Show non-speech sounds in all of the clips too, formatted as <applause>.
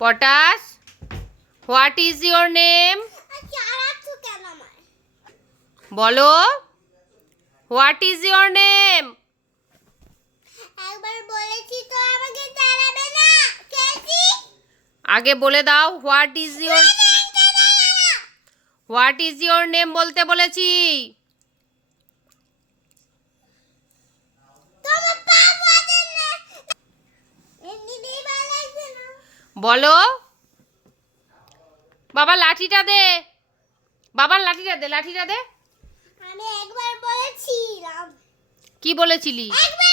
Potash what is your name? আমায়? বলো what is your name? একবার বলেছি তো আমাকে চালাবে না খেয়েছি? আগে বলে দাও what is your what is your name বলতে বলেছি। বলো। বাবা লাঠিটা দে। বাবার লাঠিটা দে লাঠিটা দে। আমি একবার বলেছিলাম। কি বলেছিলি? মানে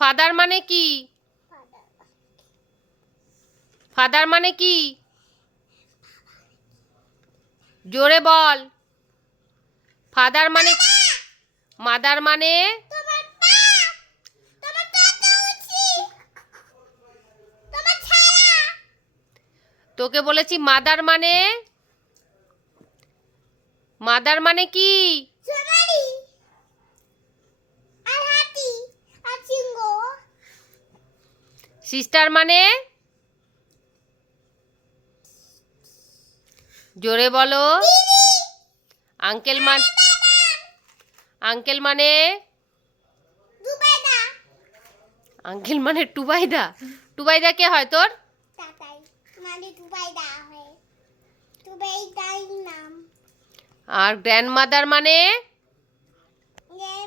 ফাদার মানে কি? ফাদার মানে কি? জোরে বল। ফাদার মানে মাদার মানে? তোকে বলেছি মাদার মানে? মাদার মানে কি? সিস্টার মানে? জোরে বলো। আঙ্কেল মান আঙ্কেল মানে? আঙ্কেল মানে টুবাইদা। টুবাইদা কে হয় তোর? তাতাই মানে দুবাইদা হয়। দুবাইদাই নাম। আর গ্র্যান্ডমাদার মানে?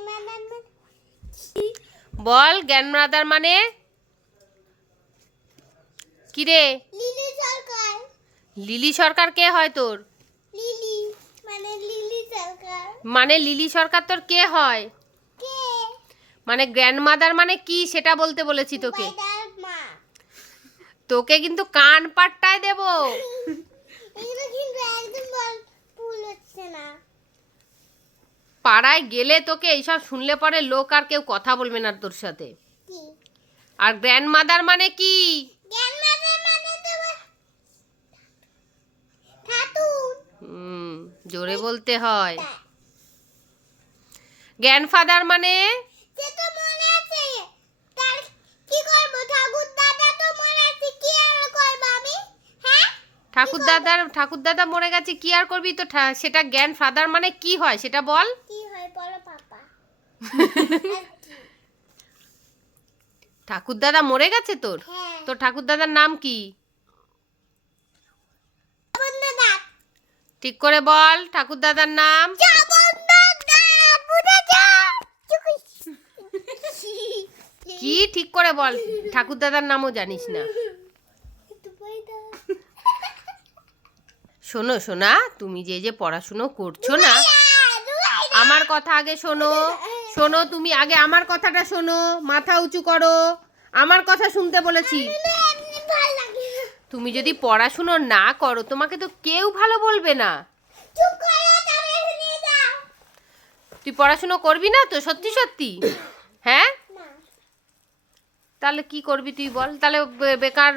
মানে বল গ্র্যান্ডমাদার মানে? কি রে লিলি সরকার। লিলি সরকার কে হয় তোর? লিলি মানে লিলি সরকার। মানে লিলি সরকার তোর কে হয়? কে? মানে গ্র্যান্ডমাদার মানে কি? সেটা বলতে বলেছি তোকে। তোকে কিন্তু কান পাট্টায় দেব। পাড়ায় গেলে তোকে এইসব শুনলে পরে লোক আর কেউ কথা বলবে না তোর সাথে। আর গ্র্যান্ডমাদার মানে কি? মানে জোরে বলতে হয়। গ্র্যান্ডফাদার মানে সে তো মনে আছে তার কি করব ঠাকুর দাদা তো মনে আছে কি আর করব আমি হ্যাঁ ঠাকুর দাদার ঠাকুর দাদা মরে গেছে কি আর করবি তো? সেটা জ্ঞান ফাদার মানে কি হয় সেটা বল। কি হয় বলো পাপা। <laughs> ঠাকুর দাদা মরে গেছে তোর? হ্যাঁ। তোর ঠাকুর দাদার নাম কি? ঠিক করে বল ঠাকুর দাদার নাম কি ঠিক করে বল? ঠাকুর দাদার নামও জানিস না। শোনো শোনা তুমি যে যে পড়াশুনো করছ না আমার কথা আগে শোনো। শোনো তুমি আগে আমার কথাটা শোনো মাথা উঁচু করো। আমার কথা শুনতে বলেছি। তুমি যদি পড়াশুনো না করো তোমাকে তো কেউ ভালো বলবে না। তুই পড়াশুনো করবি না তো সত্যি সত্যি? হ্যাঁ? তাহলে কি করবি তুই বল? তাহলে বেকার